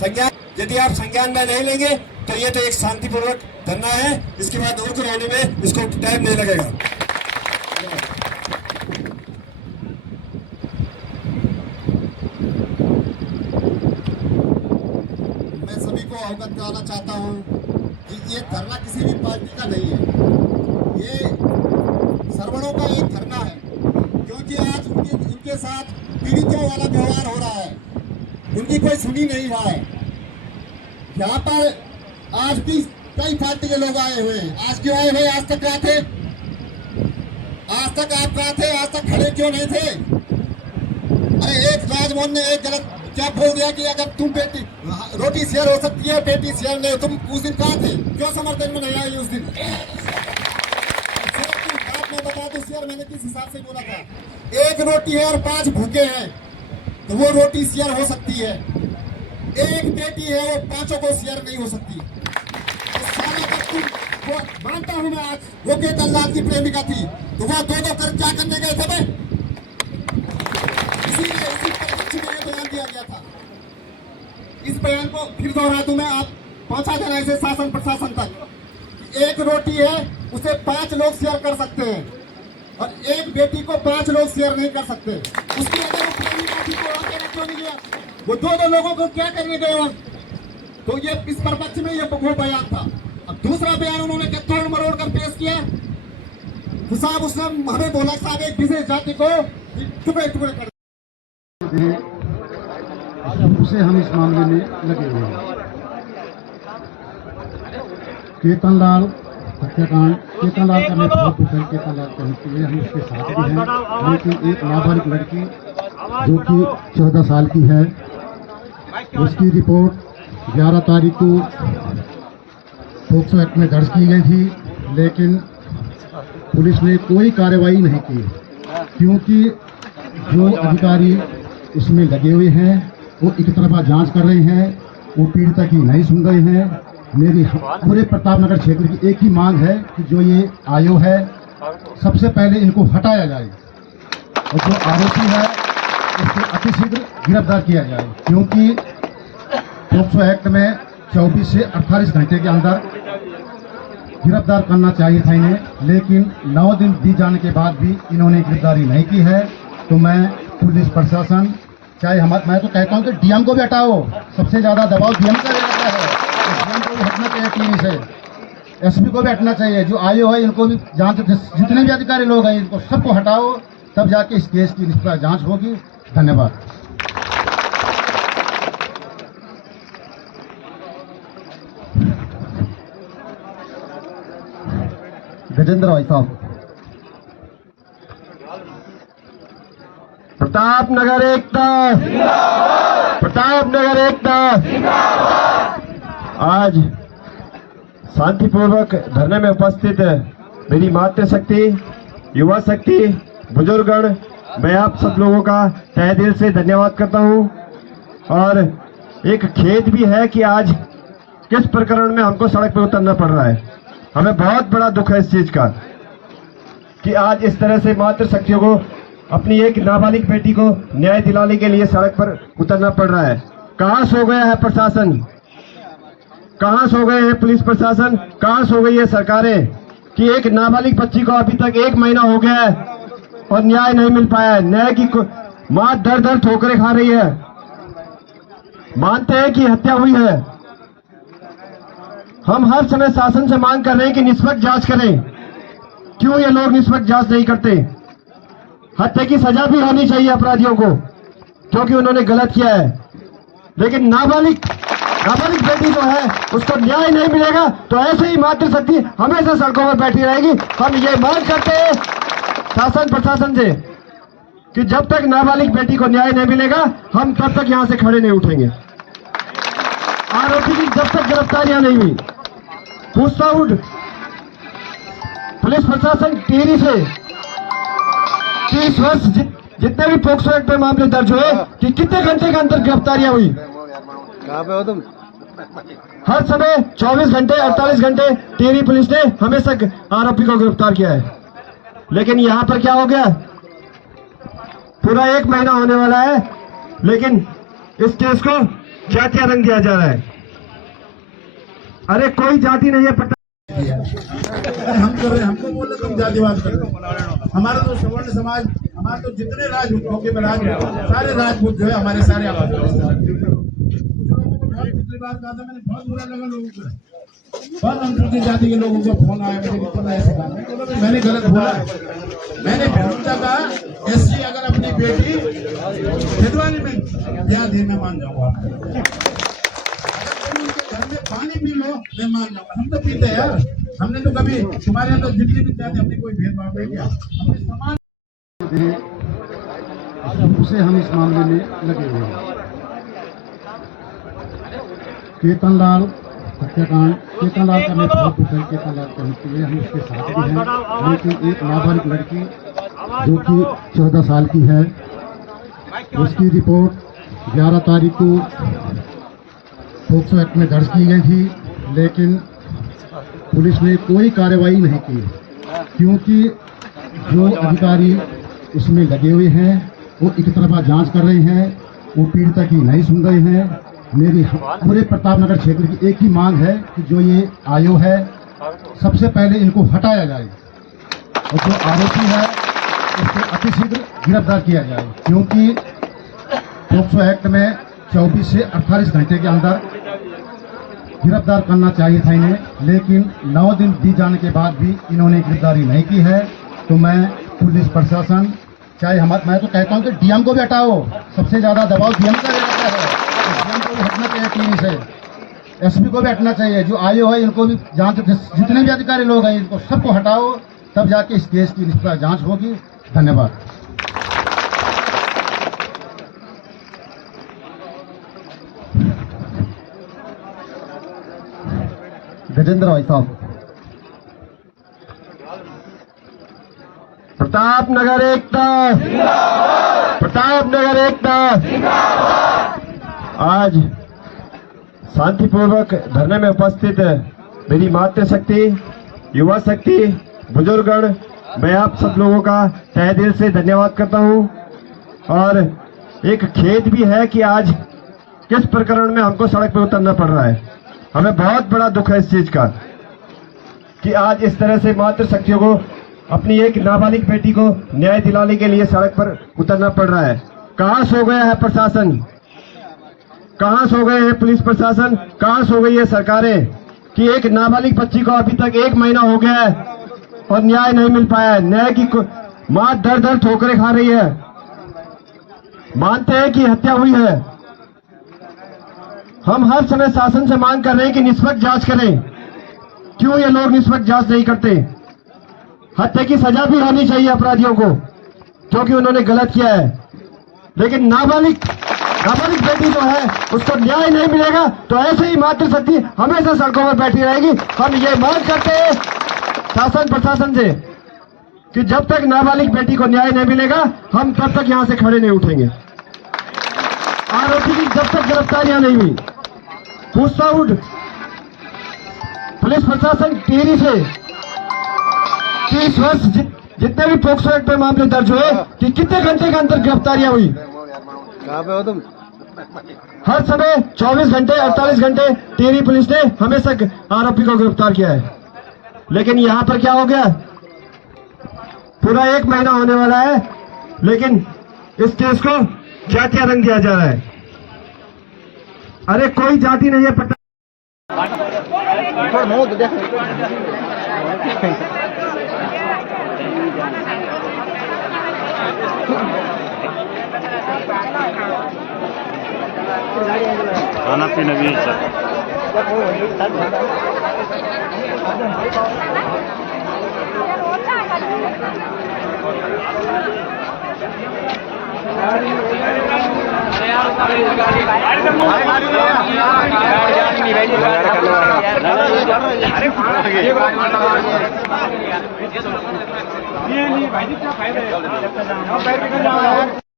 संज्ञान, यदि आप संज्ञान में नहीं लेंगे तो ये तो एक शांतिपूर्वक धरना है, इसके बाद और होने में इसको टाइम नहीं लगेगा। मैं सभी को अवगत कराना चाहता हूँ कि ये धरना किसी भी पार्टी का नहीं है, ये सर्वणों का एक धरना है, क्योंकि आज उनके साथ पीड़ितों वाला व्यवहार हो रहा है, उनकी कोई सुनी नहीं रहा है। यहाँ पर आज भी कई पार्टी के लोग आए हुए हैं। आज क्यों आए हुए? आज तक कहाँ थे? आज तक आप कहाँ थे? आज तक खड़े क्यों नहीं थे? अरे एक राजमोहन ने एक गलत क्या बोल दिया कि अगर तुम बेटी रोटी शेयर हो सकती है, बेटी शेयर नहीं, तुम उस दिन कहाँ थे? क्यों समर्थन में नहीं आई उस दिन? मैं बता दूं शेयर मैंने किस हिसाब से बोला था। एक रोटी है और 5 भूखे हैं तो वो रोटी शेयर हो सकती है। एक बेटी है वो 5 को शेयर नहीं हो सकती। वो मानता हूं मैं, आज वो केतन लाल की प्रेमिका थी तो वह 2-2 कर क्या करने गए थे? इसी पर ये बयान दिया गया था। इस बयान को फिर दोहरा दूं मैं, आप पहुंचा देना इसे शासन प्रशासन तक। एक रोटी है उसे 5 लोग शेयर कर सकते हैं और एक बेटी को 5 लोग शेयर नहीं कर सकते। उसकी अगर वो प्रेमिका थी तो अकेला क्यों नहीं गया? वो 2-2 लोगों को क्या करने गए वहां? तो ये इस पक्ष में ये वो बयान था। अब दूसरा बयान उन्होंने तोड़ मरोड़ कर पेश किया। तो साहब उसने हमें बोला साहब एक विशेष जाति को टुकड़े टुकड़े कर उसे हम इस मामले में लगे हुए हैं। केतनलाल हत्याकांड, केतनलाल का मैं बहुत दुख है, केतनलाल का हुए हम उसके साथ भी हैं, लेकिन एक नाबालिग लड़की जो कि 14 साल की है, उसकी रिपोर्ट 11 तारीख को पोक्सो एक्ट में दर्ज की गई थी, लेकिन पुलिस ने कोई कार्रवाई नहीं की, क्योंकि जो अधिकारी इसमें लगे हुए हैं वो एक तरफा जांच कर रहे हैं, वो पीड़िता की नहीं सुन रहे हैं। मेरी पूरे प्रतापनगर क्षेत्र की एक ही मांग है कि जो ये आयोग है सबसे पहले इनको हटाया जाए और जो आरोपी है उसको अतिशीघ्र गिरफ्तार किया जाए, क्योंकि पोक्सो एक्ट में 24 से 48 घंटे के अंदर गिरफ्तार करना चाहिए था इन्हें, लेकिन 9 दिन बीत जाने के बाद भी इन्होंने गिरफ्तारी नहीं की है। तो मैं पुलिस प्रशासन, चाहे मैं तो कहता हूँ कि डीएम को भी हटाओ, सबसे ज्यादा दबाव डीएम का रहता है, डीएम को भी हटना चाहिए टीवी से, एसपी को भी हटना चाहिए, जो आयोग है इनको भी जांच, जितने भी अधिकारी लोग हैं इनको सबको हटाओ, तब जाके इस केस की निष्पक्ष जांच होगी। धन्यवाद। गजेंद्र भाई साहब। प्रतापनगर एकता, प्रतापनगर एकता। आज शांतिपूर्वक धरने में उपस्थित मेरी मातृशक्ति, युवा शक्ति, बुजुर्गगण, मैं आप सब लोगों का तहे दिल से धन्यवाद करता हूं। और एक खेद भी है कि आज किस प्रकरण में हमको सड़क पर उतरना पड़ रहा है। हमें बहुत बड़ा दुख है इस चीज का कि आज इस तरह से मातृशक्तियों को, अपनी एक नाबालिग बेटी को न्याय दिलाने के लिए सड़क पर उतरना पड़ रहा है। कहां सो गया है प्रशासन? कहां सो गए हैं पुलिस प्रशासन? कहां सो गई है सरकारें कि एक नाबालिग बच्ची को अभी तक 1 महीना हो गया है और न्याय नहीं मिल पाया है। न्याय की मां दर दर ठोकरें खा रही है। मानते हैं कि हत्या हुई है। हम हर समय शासन से मांग कर रहे हैं कि निष्पक्ष जांच करें। क्यों ये लोग निष्पक्ष जांच नहीं करते? हत्या की सजा भी होनी चाहिए अपराधियों को, क्योंकि उन्होंने गलत किया है। लेकिन नाबालिग बेटी जो है उसको न्याय नहीं मिलेगा तो ऐसे ही मातृशक्ति हमेशा सड़कों पर बैठी रहेगी। हम ये मांग करते हैं शासन प्रशासन से कि जब तक नाबालिग बेटी को न्याय नहीं मिलेगा हम तब तक यहां से खड़े नहीं उठेंगे। आरोपी की जब तक गिरफ्तारियां नहीं हुई, पूछताछ पुलिस प्रशासन टिहरी से 30 वर्ष जितने भी पोक्सो एक्ट पे मामले दर्ज हुए कि कितने घंटे के अंदर गिरफ्तारियां हुई? कहाँ पे हो तुम? हर समय 24 घंटे 48 घंटे टिहरी पुलिस ने हमेशा आरोपी को गिरफ्तार किया है। लेकिन यहाँ पर क्या हो गया? पूरा 1 महीना होने वाला है, लेकिन इस केस को जातीय रंग दिया जा रहा है। अरे कोई जाति नहीं है पट्टा। हम कर रहे, हमको बोल रहे तुम जातिवाद कर रहे। हमारा तो सवर्ण समाज, हमारे तो जितने राजपूत में राज, सारे राजपूत जो है हमारे सारे आवाज। पिछली बार कहा था मैंने, बहुत बुरा लगा लोगों को, बहुत अनुसूचित जाति के लोगों को फोन आया मुझे, इतना ऐसे कहा मैंने गलत बोला। मैंने पूछा था एससी अगर अपनी बेटी विधवानी में ब्याह दे मैं मान जाऊंगा, घर में पानी पी लो मैं मान जाऊंगा। हम तो पीते हैं यार, हमने तो कभी तुम्हारे अंदर जितनी भी जाति हमने कोई भेदभाव नहीं किया, हमने समान से हम इस मामले में लगे हुए हैं। केतनलाल हत्याकांड, केतनलाल का मैं बहुत दुख है, केतनलाल का हुए हम उसके साथ भी हैं, लेकिन एक नाबालिग लड़की जो कि 14 साल की है, उसकी रिपोर्ट 11 तारीख को पोक्सो एक्ट में दर्ज की गई थी, लेकिन पुलिस ने कोई कार्रवाई नहीं की, क्योंकि जो अधिकारी इसमें लगे हुए हैं वो एक तरफा जांच कर रहे हैं, वो पीड़िता की नहीं सुन रहे हैं। मेरी पूरे प्रतापनगर क्षेत्र की एक ही मांग है कि जो ये आयोग है सबसे पहले इनको हटाया जाए और जो आरोपी है उसको अतिशीघ्र गिरफ्तार किया जाए, क्योंकि पोक्सो एक्ट में 24 से 48 घंटे के अंदर गिरफ्तार करना चाहिए था इन्हें, लेकिन 9 दिन बीत जाने के बाद भी इन्होंने गिरफ्तारी नहीं की है। तो मैं पुलिस प्रशासन, चाहे मैं तो कहता हूं कि डीएम को भी हटाओ, सबसे ज्यादा दबाव डीएम का रहता है, डीएम को भी हटना चाहिए टीवी से, एसपी को भी हटना चाहिए, जो आयोग है इनको भी जांच, जितने भी अधिकारी लोग हैं इनको सबको हटाओ, तब जाके इस केस की निष्पक्ष जांच होगी। धन्यवाद। गजेंद्र भाई साहब। प्रतापनगर एकता, प्रतापनगर एकता। आज शांतिपूर्वक धरने में उपस्थित मेरी मातृशक्ति, युवा शक्ति, बुजुर्गगण, मैं आप सब लोगों का तहे दिल से धन्यवाद करता हूं। और एक खेद भी है कि आज किस प्रकरण में हमको सड़क पर उतरना पड़ रहा है। हमें बहुत बड़ा दुख है इस चीज का कि आज इस तरह से मातृशक्तियों को अपनी एक नाबालिग बेटी को न्याय दिलाने के लिए सड़क पर उतरना पड़ रहा है। कहां सो गया है प्रशासन, कहां सो गए हैं पुलिस प्रशासन, कहां सो गई है सरकारें कि एक नाबालिग बच्ची को अभी तक 1 महीना हो गया है और न्याय नहीं मिल पाया है। न्याय की मां दर दर ठोकरें खा रही है। मानते हैं कि हत्या हुई है। हम हर समय शासन से मांग कर रहे हैं कि निष्पक्ष जांच करें। क्यों ये लोग निष्पक्ष जांच नहीं करते? हत्या की सजा भी होनी चाहिए अपराधियों को, क्योंकि उन्होंने गलत किया है। लेकिन नाबालिग बेटी जो है उसको न्याय नहीं मिलेगा तो ऐसे ही मातृशक्ति हमेशा सड़कों पर बैठी रहेगी। हम ये मांग करते हैं शासन प्रशासन से कि जब तक नाबालिग बेटी को न्याय नहीं मिलेगा हम तब तक यहां से खड़े नहीं उठेंगे। आरोपी की जब तक गिरफ्तारियां नहीं हुई, पूछताछ पुलिस प्रशासन टिहरी से 30 वर्ष जितने भी पोक्सो एक्ट पे मामले दर्ज हुए कि कितने घंटे के अंदर गिरफ्तारियां हुई। कहां पे हो तुम? हर समय 24 घंटे 48 घंटे टिहरी पुलिस ने हमेशा आरोपी को गिरफ्तार किया है। लेकिन यहां पर क्या हो गया, पूरा 1 महीना होने वाला है लेकिन इस केस को जातीय रंग दिया जा रहा है। अरे कोई जाति नहीं है पट्टा। खाना पीना भी अरे